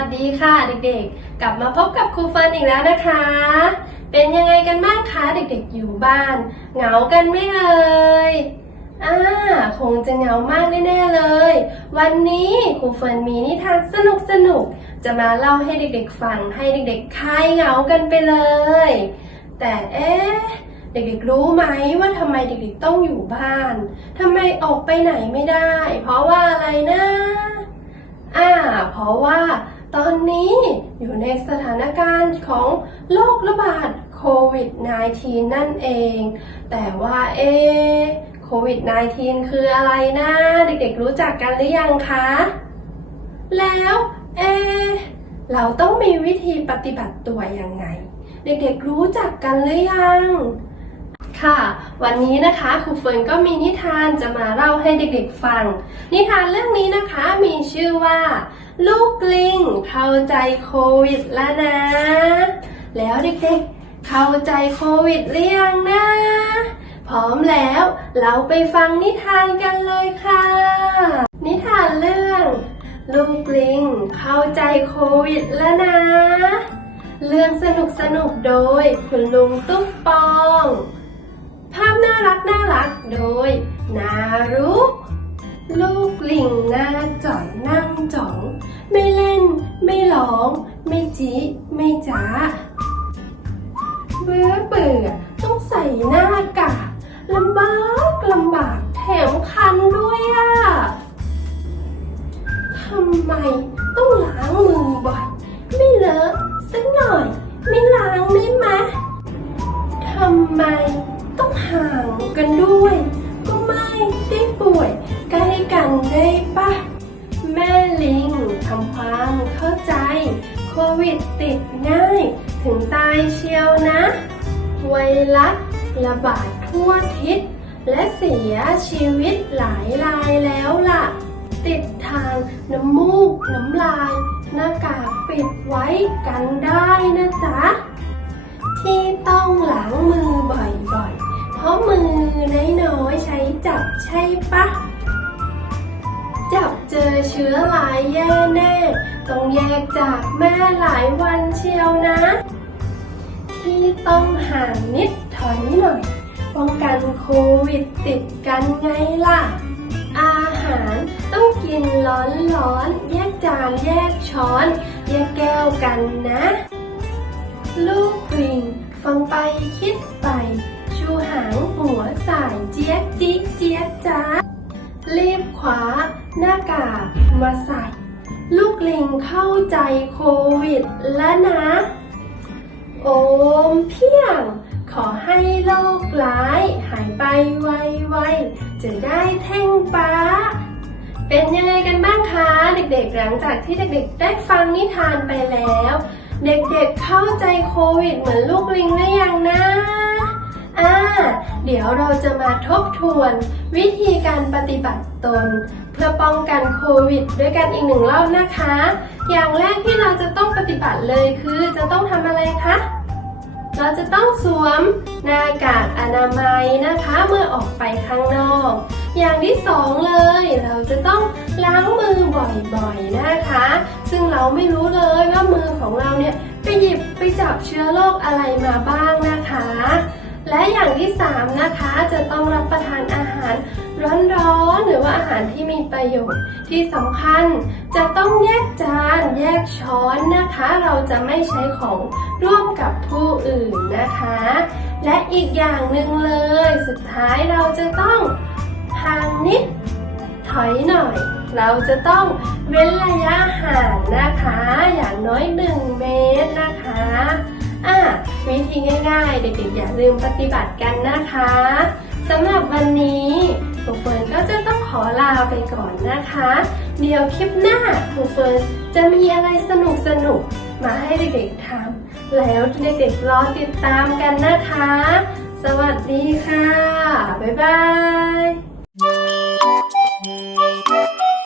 สวัสดีค่ะเด็กๆ กลับมาพบกับครูเฟิร์นอีกแล้วนะคะ เป็นยังไงกันบ้างคะเด็กๆอยู่บ้าน เหงากันไหมเอ่ยอ่าคงจะเหงามากแน่ๆเลย วันนี้ครูเฟิร์นมีนิทานสนุกๆจะมาเล่าให้เด็กๆฟังให้เด็กๆคลายเหงากันไปเลย แต่เอ๊ะเด็กๆรู้ไหมว่าทำไมเด็กๆต้องอยู่บ้านทำไมออกไปไหนไม่ได้ เพราะว่าอะไรนะอ่า เพราะว่า ตอนนี้อยู่ในสถานการณ์ของโรคระบาดโควิด -19 นั่นเอง แต่ว่าเอโควิด -19 คืออะไรนะเด็กๆรู้จักกันหรือยังคะ แล้วเอเราต้องมีวิธีปฏิบัติตัวยังไง เด็กๆรู้จักกันหรือยัง ค่ะ วันนี้นะคะครูเฟิร์นก็มีนิทานจะมาเล่าให้เด็กๆฟัง นิทานเรื่องนี้นะคะมีชื่อว่า ลูกลิงเข้าใจโควิดแล้วนะ แล้วเด็กๆ เข้าใจโควิดหรือยังนะ พร้อมแล้วเราไปฟังนิทานกันเลยค่ะ นิทานเรื่อง ลูกลิงเข้าใจโควิดแล้วนะ เรื่องสนุกสนุกโดยคุณลุงตุ๊กปอง ภาพน่ารักน่ารักโดย นารุ ลูกลิงหน้าจ่อยนั่งจ๋อง ไม่เล่น ไม่ร้อง ไม่จีไม่จ้า เบื่อเบื่อต้องใส่หน้ากากลำบากลำบากแถมคันด้วยอะทำไมต้องล้างมือบ่อยไม่เลอะสักหน่อย ไม่ล้างได้ไหมทำไม กันด้วย ก็ไม่ได้ป่วยใกล้กันได้ปะแม่ลิงทำความเข้าใจ โควิดติดง่าย ถึงตายเชียวนะ ไวรัสระบาดทั่วทิศ และเสียชีวิตหลายรายแล้วล่ะ ติดทางน้ำมูก น้ำลาย หน้ากากปิดไว้กันได้นะจ๊ะ ที่ต้องล้างมือบ่อย ใช่ปะ จับเจอเชื้อหลายแย่แน่ ต้องแยกจากแม่หลายวันเชียวนะ ที่ต้องห่างนิดถอยหน่อย ป้องกันโควิดติดกันไงล่ะ อาหารต้องกินร้อนๆแยกจานแยกช้อน แยกแก้วกันนะ ลูกลิงฟังไปคิดไป ชูหางหัวสายเจี๊ยกจิ๊ก รีบคว้าหน้ากากมาใส่ ลูกลิงเข้าใจโควิดแล้วนะ โอมเพียง ขอให้โรคร้ายหายไปไวๆจะได้แท่งป้า เป็นยังไงกันบ้างคะ เด็กๆ หลังจากที่เด็กๆ ได้ฟังนิทานไปแล้ว เด็กๆเข้าใจโควิดเหมือนลูกลิงหรือยังนะ อ่า เดี๋ยวเราจะมาทบทวน วิธีการปฏิบัติตน เพื่อป้องกันโควิด ด้วยกันอีกหนึ่งรอบนะคะ อย่างแรกที่เราจะต้องปฏิบัติเลยคือจะต้องทำอะไรคะเราจะต้องสวมหน้ากากอนามัยนะคะเมื่อออกไปข้างนอก อย่างที่สองเลย เราจะต้องล้างมือบ่อยๆนะคะ ซึ่งเราไม่รู้เลยว่ามือของเราเนี่ยไปหยิบไปจับเชื้อโรคอะไรมาบ้างนะคะ และอย่างที่สามนะคะจะต้องรับประทานอาหารร้อนๆหรือว่าอาหารที่มีประโยชน์ที่สำคัญ จะต้องแยกจานแยกช้อนนะคะ เราจะไม่ใช้ของร่วมกับผู้อื่นนะคะ และอีกอย่างหนึ่งเลย สุดท้ายเราจะต้องห่างนิดถอยหน่อย เราจะต้องเว้นระยะห่างนะคะ อย่างน้อย 1 เมตรนะคะ อะวิธีง่ายๆ เด็กๆอย่าลืมปฏิบัติกันนะคะสำหรับวันนี้ครูเฟิร์นก็จะต้องขอลาไปก่อนนะคะ เดี๋ยวคลิปหน้าครูเฟิร์นจะมีอะไรสนุกสนุกมาให้เด็กๆทำแล้วเด็กๆรอติดตามกันนะคะ สวัสดีค่ะ บ๊ายบาย